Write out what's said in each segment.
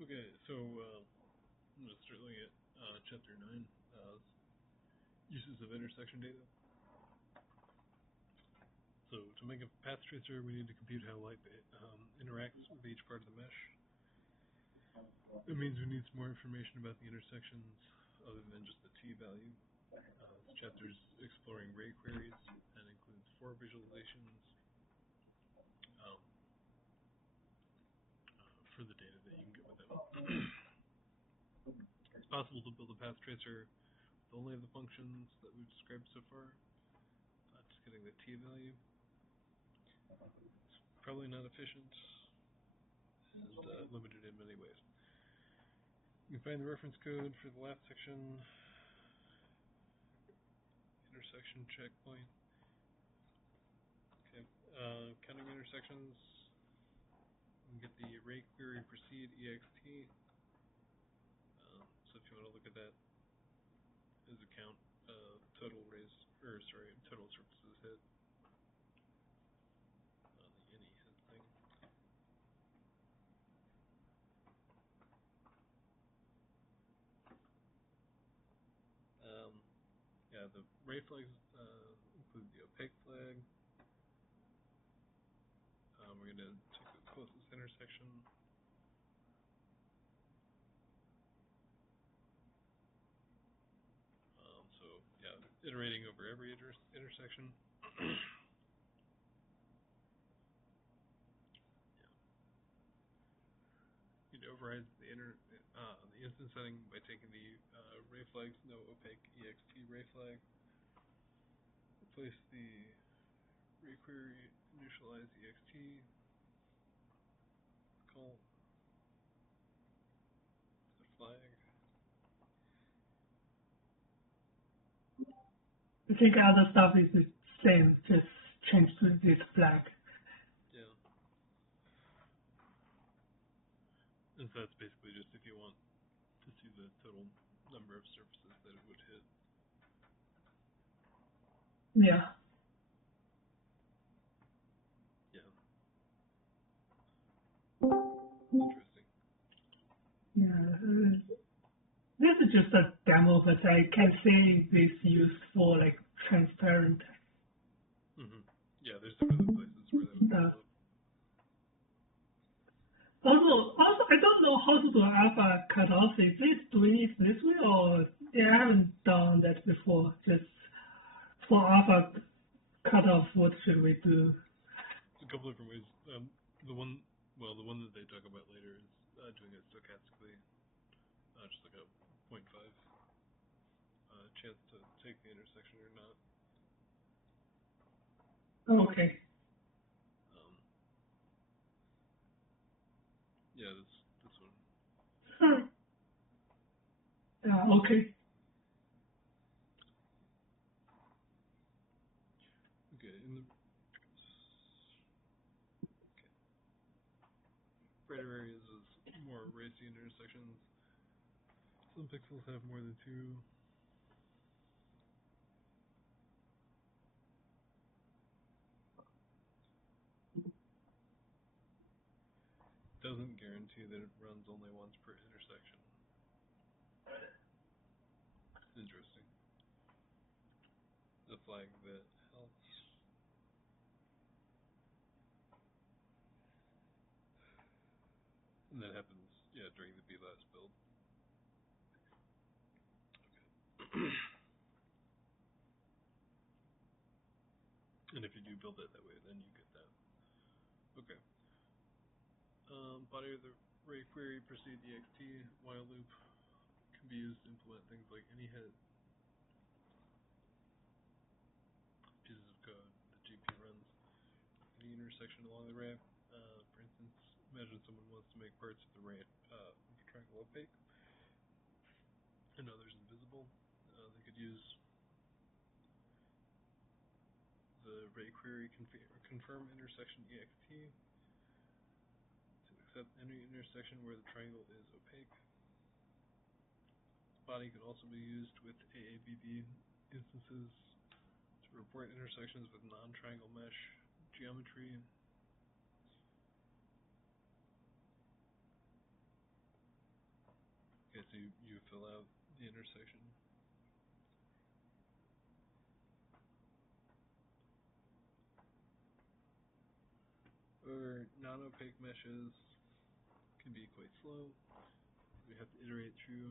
Okay, so I'm going to start looking at Chapter 9, uses of intersection data. So to make a path tracer, we need to compute how light interacts with each part of the mesh. It means we need some more information about the intersections other than just the t-value. This chapter is exploring ray queries and includes 4 visualizations for the data that you can get with them. It's possible to build a path tracer with only the functions that we've described so far, just getting the t-value. It's probably not efficient and limited in many ways. You can find the reference code for the last section, intersection checkpoint. Okay, counting intersections, you can get the ray query proceed ext. So if you want to look at that as a count, total surfaces hit on the any hit thing. Yeah, the ray flags include the opaque flag. We're going to take the closest intersection. So yeah, iterating over every intersection. You'd override the instance setting by taking the ray flags no opaque ext ray flag. Replace the ray query initialize ext. Call the flag. I think other stuff is the same, just change to this flag. Yeah. And so that's basically just if you want to see the total number of surfaces that it would hit. Yeah. Yeah. Interesting. Yeah. This is just a demo, but I can see this used for like transparent. Yeah, there's some other places where that would come up. Also, I don't know how to do alpha cutoff. Is this doing it this way, or I haven't done that before? Just for alpha cutoff, what should we do? There's a couple different ways. The one that they talk about later is doing it stochastically, just like a 0.5 chance to take the intersection or not. Okay. Yeah, this one. Okay. Okay, brighter areas is more racy intersections. Some pixels have more than 2. Doesn't guarantee that it runs only once per intersection. Interesting. The flag that helps. And that happens, yeah, during the BLAS build. Okay. And if you do build it that way, then you get that. Okay. Body of the ray query proceed ext while loop can be used to implement things like any hit pieces of code the GP runs any intersection along the ramp. For instance, imagine someone wants to make parts of the ramp triangle opaque and others invisible. They could use the ray query confirm intersection ext to accept any intersection where the triangle is opaque. This body can also be used with AABB instances to report intersections with non-triangle mesh geometry. you fill out the intersection. Or non-opaque meshes can be quite slow. We have to iterate through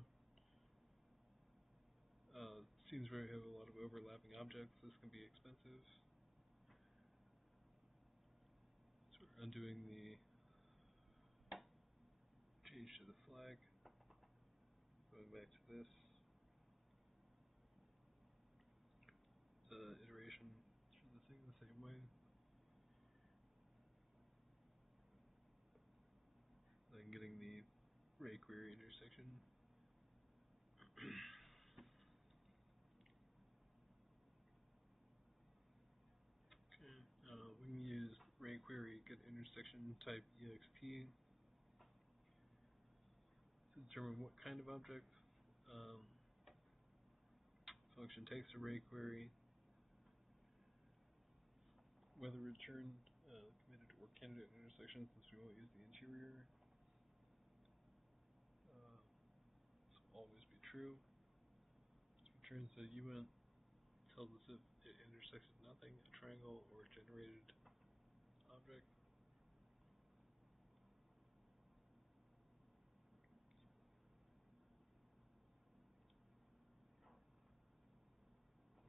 scenes where we have a lot of overlapping objects. This can be expensive. So we're undoing the change to the flag. Going back to this. Iteration through the thing the same way. Then getting the ray query intersection. Okay, we can use ray query get intersection type ext to determine what kind of object. Function takes a ray query, whether returned committed or candidate intersection, since we won't use the interior. This will always be true. Returns a uint, tells us if it intersects with nothing, a triangle, or a generated object.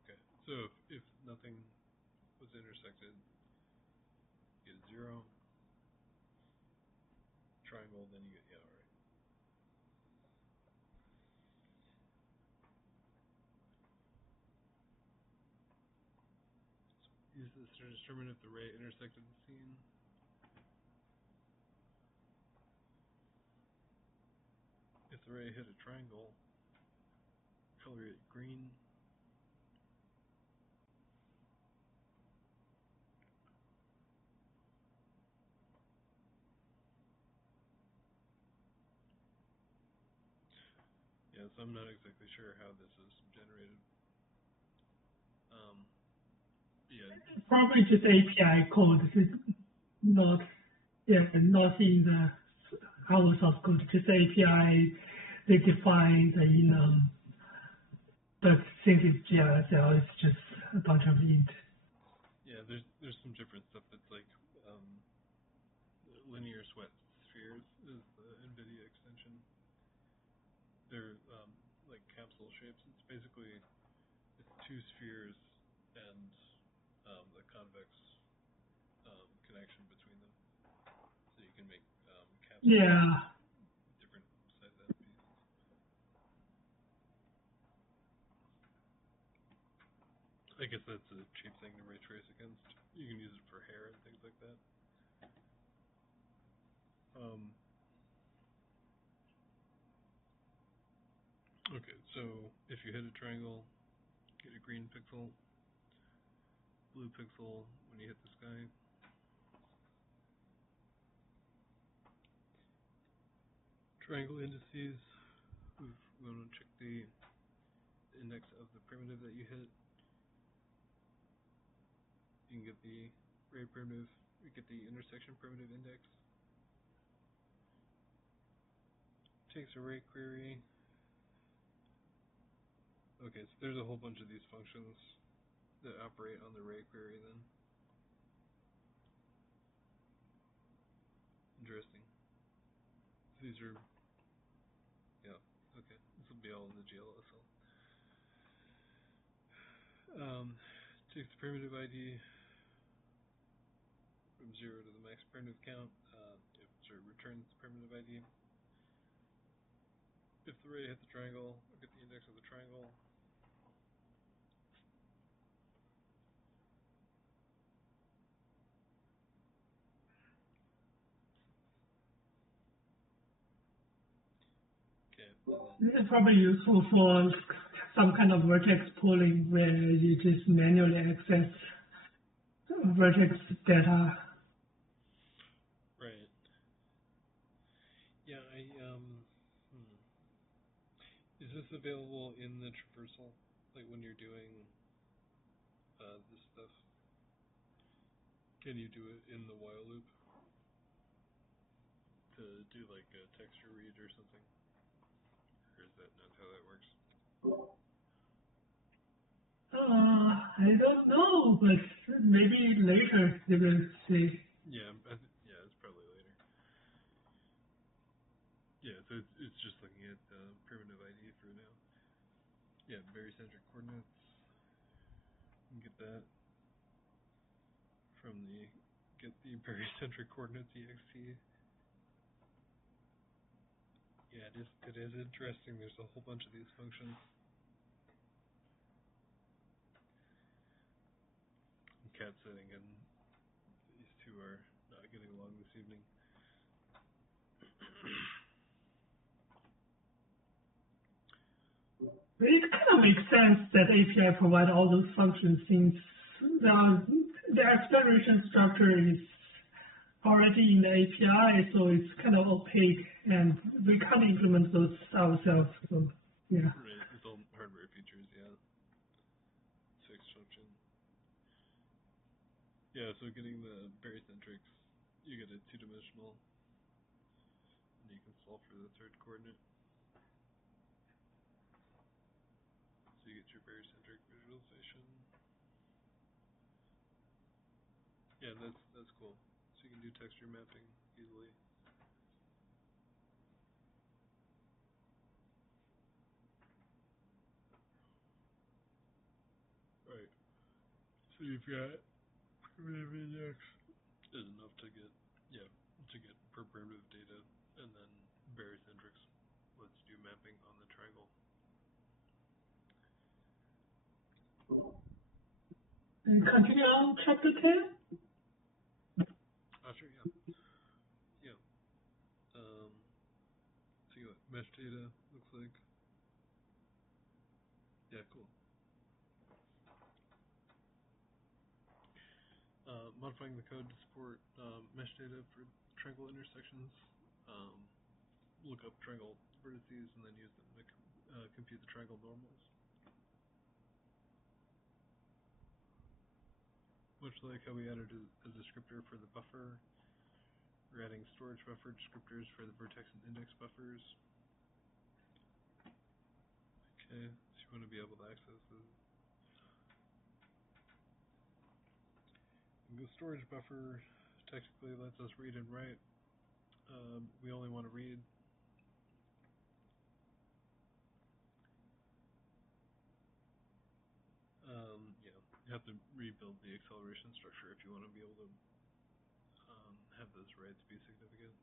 Okay, so if nothing was intersected, you get 0. Triangle, then you get yeah, right. Use this to determine if the ray intersected the scene. If the ray hit a triangle, color it green. Yes, I'm not exactly sure how this is generated. Yeah. Probably just API code. It's not in the our source code. Just API they define but since it's GLSL, it's just a bunch of int. Yeah, there's some different stuff that's like linear sweat spheres is the NVIDIA extension. They're like capsule shapes. It's basically two spheres and the convex connection between them, so you can make capsules. Yeah. Different size pieces. I guess that's a cheap thing to ray trace against. You can use it for hair and things like that. Okay, so if you hit a triangle, get a green pixel, blue pixel when you hit the sky. Triangle indices, we want to check the index of the primitive that you hit. You can get the ray primitive, you get the intersection primitive index. Takes a ray query. Okay, so there's a whole bunch of these functions that operate on the ray query then. Interesting. These are, yeah, okay. This will be all in the GLSL. Takes the primitive ID from 0 to the max primitive count. Returns the primitive ID. If the ray hit the triangle, we'll get the index of the triangle. Okay. This is probably useful for some kind of vertex pooling where you just manually access vertex data. Right. Yeah, Is this available in the traversal? Like when you're doing this stuff? Can you do it in the while loop? To do like a texture read or something? Or is that not how that works? I don't know, but maybe later they will see. Yeah, yeah, it's probably later. Yeah, so it's just looking at primitive ID for now. Yeah, barycentric coordinates. You can get that from the barycentric coordinates ext. Yeah, it is interesting. There's a whole bunch of these functions. Cat sitting, and these two are not getting along this evening. It kind of makes sense that API provide all those functions since the acceleration structure is already in the API, so it's kind of opaque, and we can't implement those ourselves. So yeah. Right, with all hardware features, yeah. Fixed function. Yeah, so getting the barycentrics, you get a two-dimensional, and you can solve for the third coordinate. So you get your barycentric visualization. Yeah, that's cool. So you can do texture mapping easily. Right. So you've got primitive index is enough to get per primitive data, and then barycentrics lets do mapping on the triangle. And continue on chapter 10. Sure, yeah. Yeah. So you got mesh data, looks like. Yeah, cool. Modifying the code to support mesh data for triangle intersections. Look up triangle vertices and then use them to compute the triangle normals. Much like how we added a descriptor for the buffer, we're adding storage buffer descriptors for the vertex and index buffers. Okay, so you want to be able to access this. The storage buffer technically lets us read and write. We only want to read. Yeah, you have to rebuild the acceleration structure if you want to be able to have those writes be significant.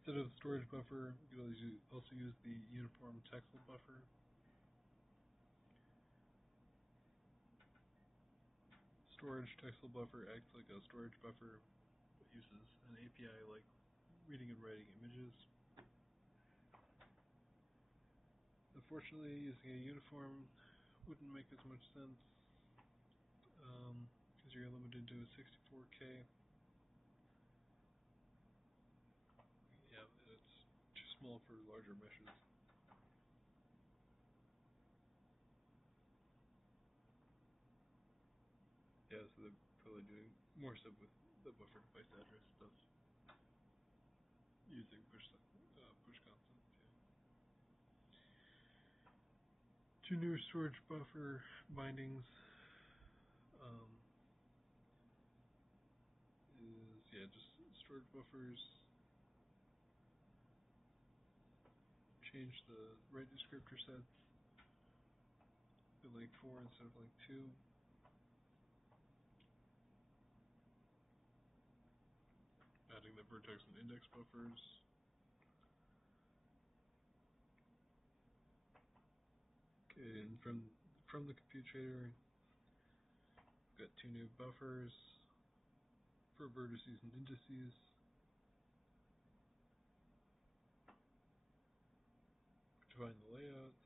Instead of storage buffer, you can also use the uniform texel buffer. Storage texel buffer acts like a storage buffer, but uses an API like reading and writing images. Unfortunately, using a uniform wouldn't make as much sense because you're limited to a 64K. Yeah, and it's too small for larger meshes. Yeah, so they're probably doing more stuff with the buffer device address stuff using push constants. Yeah. Two new storage buffer bindings is just storage buffers. Change the write descriptor sets to link 4 instead of link 2. Adding the vertex and index buffers. Okay, and from the compute shader, we've got two new buffers for vertices and indices. Define the layouts.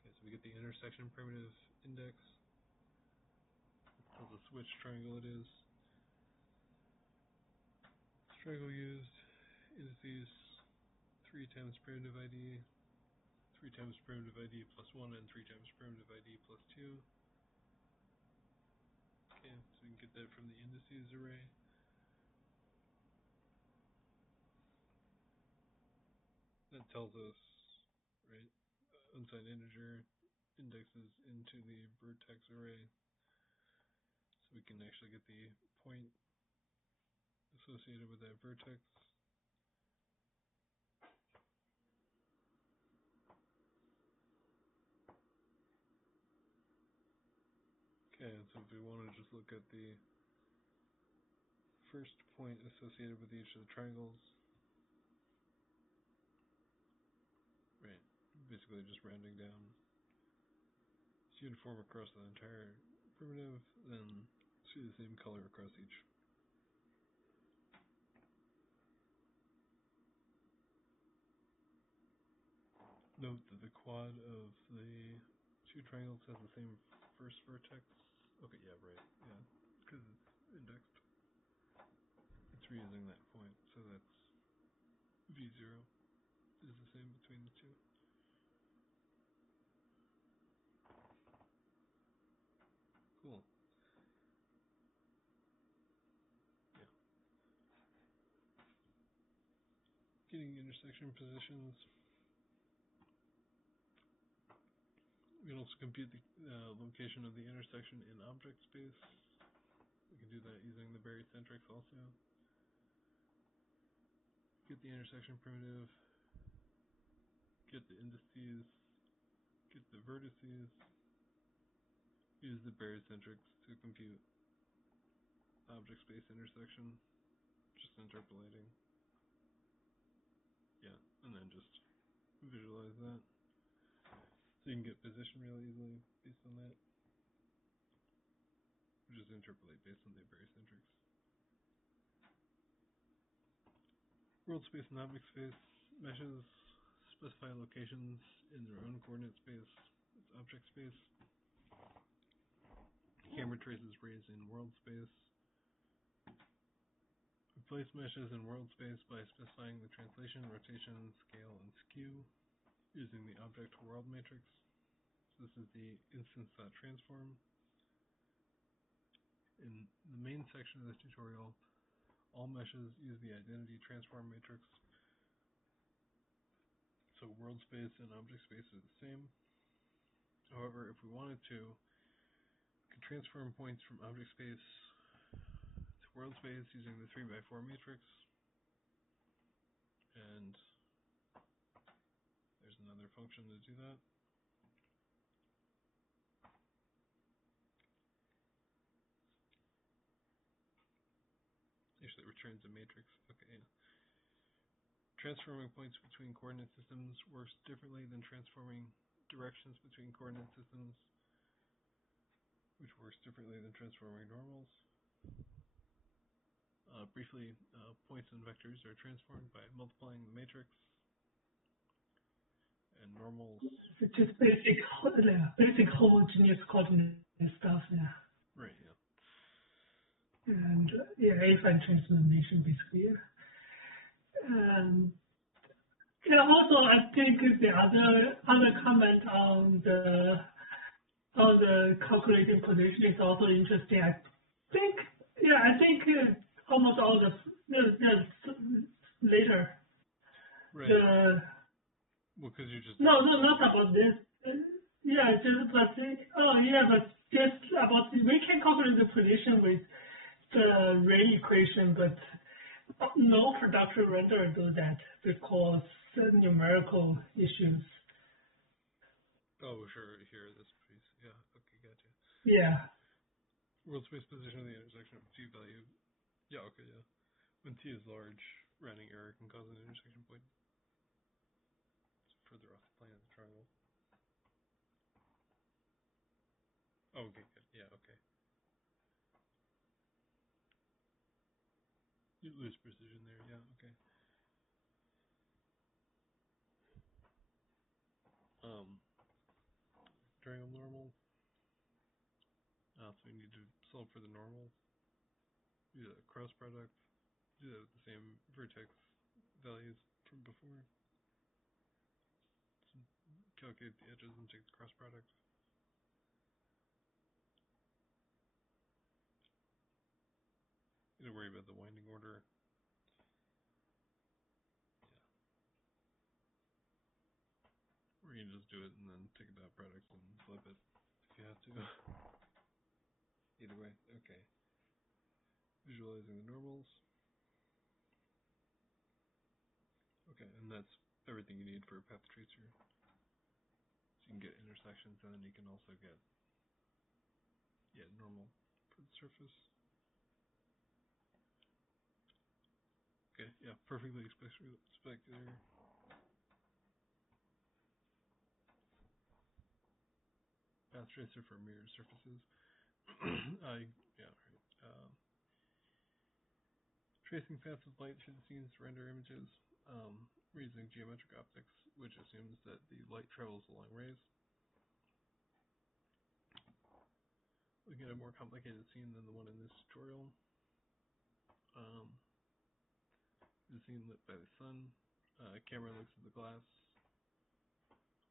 Okay, so we get the intersection primitive index. Tells us which triangle it is. Triangle used, indices 3 times primitive ID, 3 times primitive ID plus 1, and 3 times primitive ID plus 2. Okay, so we can get that from the indices array. That tells us, right, unsigned integer indexes into the vertex array, so we can actually get the point associated with that vertex. Okay, so if we want to just look at the first point associated with each of the triangles, right, basically just rounding down. It's uniform across the entire primitive, then see the same color across each. Note that the quad of the two triangles has the same first vertex. Okay, yeah, right, yeah, because it's indexed. It's reusing that point, so that's V0 is the same between the two. Cool. Yeah. Getting intersection positions. We can also compute the location of the intersection in object space. We can do that using the barycentrics also. Get the intersection primitive, get the indices, get the vertices, use the barycentrics to compute object space intersection, just interpolating. Yeah, and then just visualize that. So you can get position real easily based on that. Just interpolate based on the barycentrics. World space and object space meshes specify locations in their own coordinate space. It's object space. Camera traces rays in world space. Replace meshes in world space by specifying the translation, rotation, scale, and skew using the object world matrix. So this is the instance.transform. In the main section of this tutorial, all meshes use the identity transform matrix. So world space and object space are the same. However, if we wanted to, we could transform points from object space to world space using the 3x4 matrix. And there's another function to do that. Actually, it returns a matrix. Okay, yeah. Transforming points between coordinate systems works differently than transforming directions between coordinate systems, which works differently than transforming normals. Briefly, points and vectors are transformed by multiplying the matrix, and normals. It's just basic homogeneous coordinate stuff, yeah. Right, yeah. And yeah, affine transformation basically. Yeah, also I think the other comment on the calculating position is also interesting. I think almost all the later. Right. Well, because you just not about this. Yeah, just but just about we can calculate the position with the ray equation, but no production renderer do that because numerical issues. Oh, sure. Here, this piece. Yeah. Okay, gotcha. Yeah. World space position of the intersection of t value. Yeah. Okay. Yeah. When t is large, rounding error can cause an intersection point. It's further off the plane of the triangle. Oh, okay. Good. Yeah. Okay. You lose precision there. Yeah. Okay. Triangle normal. So we need to solve for the normal. Do the cross product. Do that with the same vertex values from before. calculate the edges and take the cross product. You don't worry about the winding order. Yeah. Or you can just do it and then take a dot product and flip it if you have to. Either way, okay. Visualizing the normals. Okay, and that's everything you need for a path tracer. So you can get intersections, and then you can also get normal for the surface. Okay, yeah, perfectly spectacular. Path tracer for mirror surfaces. Tracing paths with light through the scenes to render images. We're using geometric optics, which assumes that the light travels along rays. We get a more complicated scene than the one in this tutorial. The scene lit by the sun. Camera looks at the glass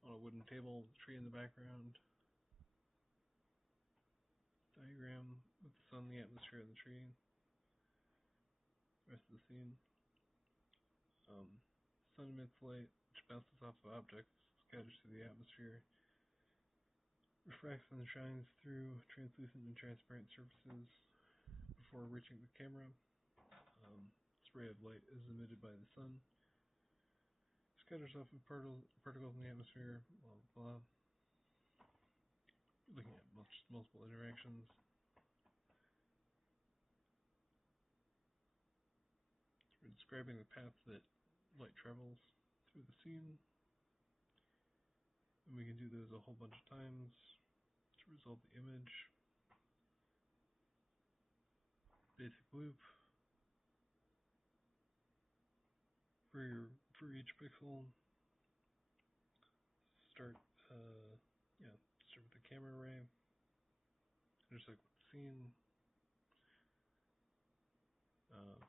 on a wooden table, tree in the background. Diagram with the sun, the atmosphere, and the tree. Rest of the scene. Sun emits light, which bounces off of objects, scatters through the atmosphere, refracts and shines through translucent and transparent surfaces before reaching the camera. This ray of light is emitted by the sun, scatters off of particles in the atmosphere, blah blah blah. Looking at multiple interactions. We're describing the path that light travels through the scene. And we can do those a whole bunch of times to resolve the image. Basic loop. For each pixel, start with the camera ray, intersect with the scene,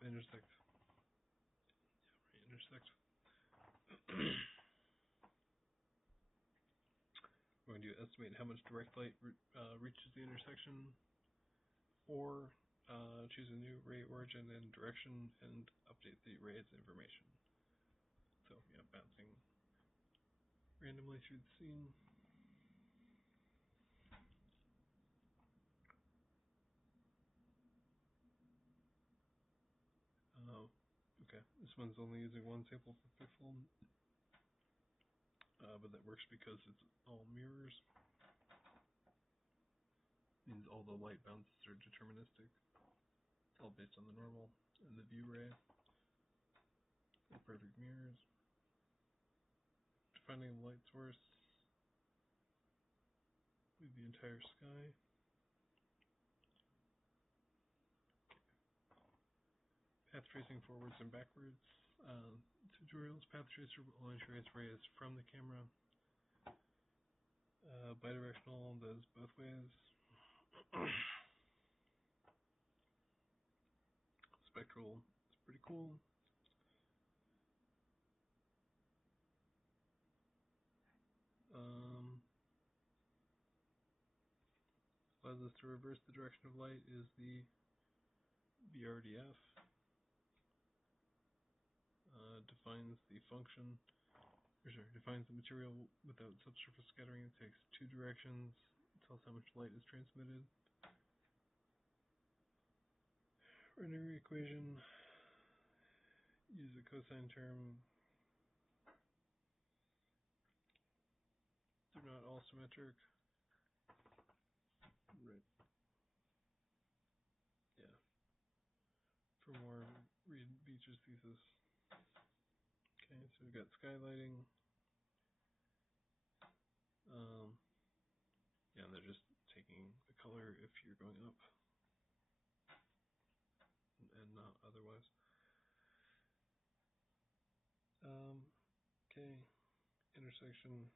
intersect. We're going to estimate how much direct light reaches the intersection, or choose a new ray origin and direction and update the ray's information. So, bouncing randomly through the scene. Okay, this one's only using one sample per pixel, but that works because it's all mirrors. Means all the light bounces are deterministic. It's all based on the normal and the view ray. They're perfect mirrors. Defining the light source with the entire sky. Path tracing forwards and backwards. Tutorials. Path tracer will only trace rays from the camera. Bidirectional does both ways. Spectral is pretty cool. Allows us to reverse the direction of light is the BRDF. Defines the function, defines the material without subsurface scattering. It takes two directions. It tells how much light is transmitted. Rendering equation. Use a cosine term. They're not all symmetric. Right. Yeah. For more, read Beecher's thesis. Okay, so we've got skylighting. And they're just taking the color if you're going up and not otherwise. Okay, intersection.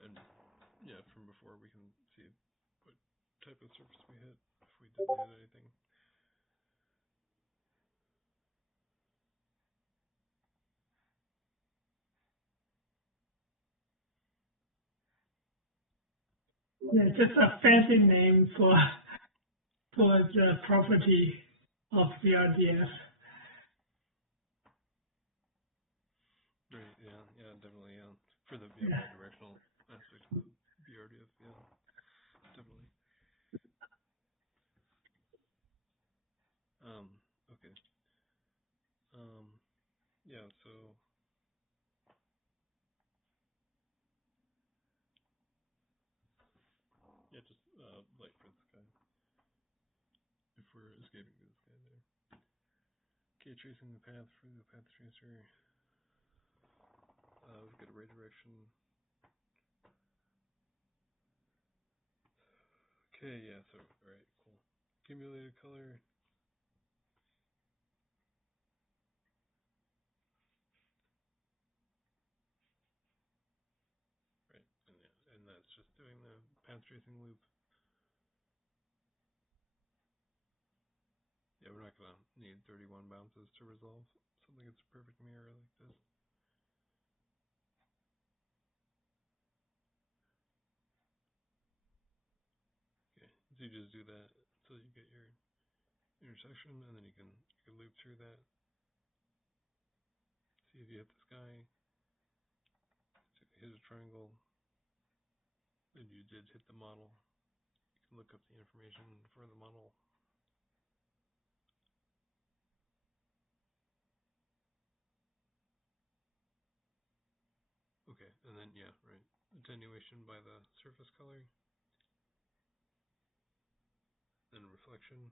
And from before we can see what type of surface we hit if we didn't hit anything. Yeah, just a fancy name for the property of BRDF. Right, yeah, definitely, yeah. For the Yeah. bidirectional aspect of the BRDF, yeah, definitely. Okay. Yeah, so yeah, just light for this guy. If we're escaping to this guy there. Okay, tracing the path for the path tracer. We've got a right direction. Okay, yeah, so alright, cool. Accumulated color. Right, and that's just doing the path tracing loop. Yeah, we're not gonna need 31 bounces to resolve something that's a perfect mirror like this. Okay, so you just do that until you get your intersection, and then you can loop through that. See if you hit this guy. See if you hit a triangle. And you did hit the model. You can look up the information for the model. Okay, and then yeah, right. Attenuation by the surface color. Then reflection.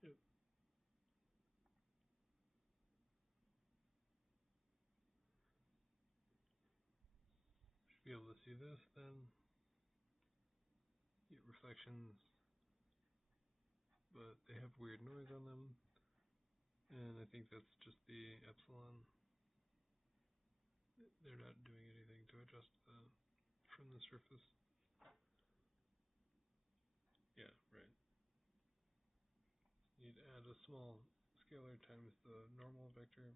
Yep. Should be able to see this then. Get reflections, but they have weird noise on them. And I think that's just the epsilon. They're not doing anything to adjust from the surface. Yeah, right. You need to add a small scalar times the normal vector.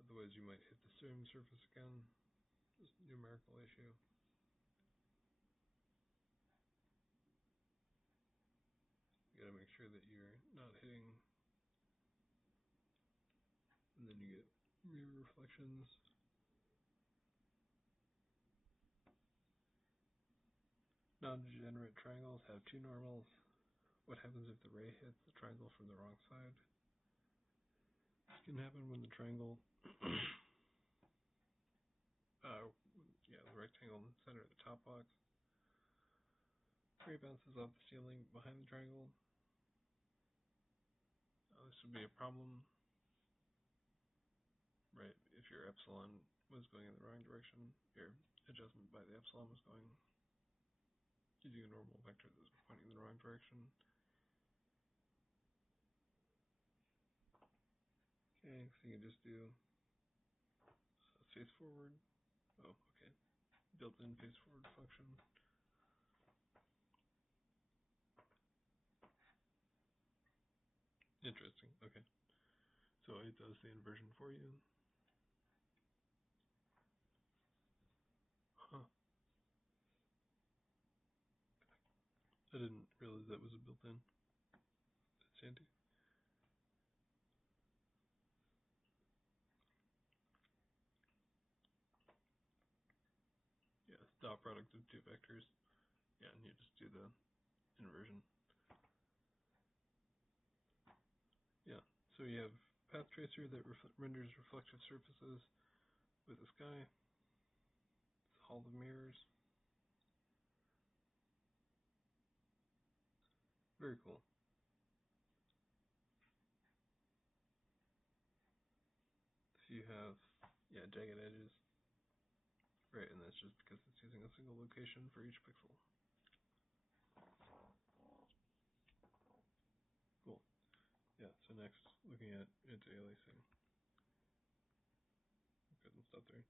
Otherwise you might hit the same surface again. Just numerical issue. You gotta make sure that you're not hitting, and then you get mirror reflections. Non-degenerate triangles have two normals. What happens if the ray hits the triangle from the wrong side? This can happen when the triangle, the rectangle in the center of the top box. Ray bounces off the ceiling behind the triangle. This would be a problem, right? If your epsilon was going in the wrong direction, your adjustment by the epsilon was going using a normal vector that was pointing in the wrong direction. Okay, so you can just do face forward. Oh, okay. Built-in face forward function. Interesting. Okay. So it does the inversion for you. Huh. I didn't realize that was a built-in. That's handy. Yeah, dot product of two vectors. Yeah, and you just do the inversion. Yeah, so you have path tracer that renders reflective surfaces with the sky. It's Hall of Mirrors. Very cool. So you have, jagged edges. Right, and that's just because it's using a single location for each pixel. Cool. Yeah, so next, looking at anti-aliasing. Good and stuff there.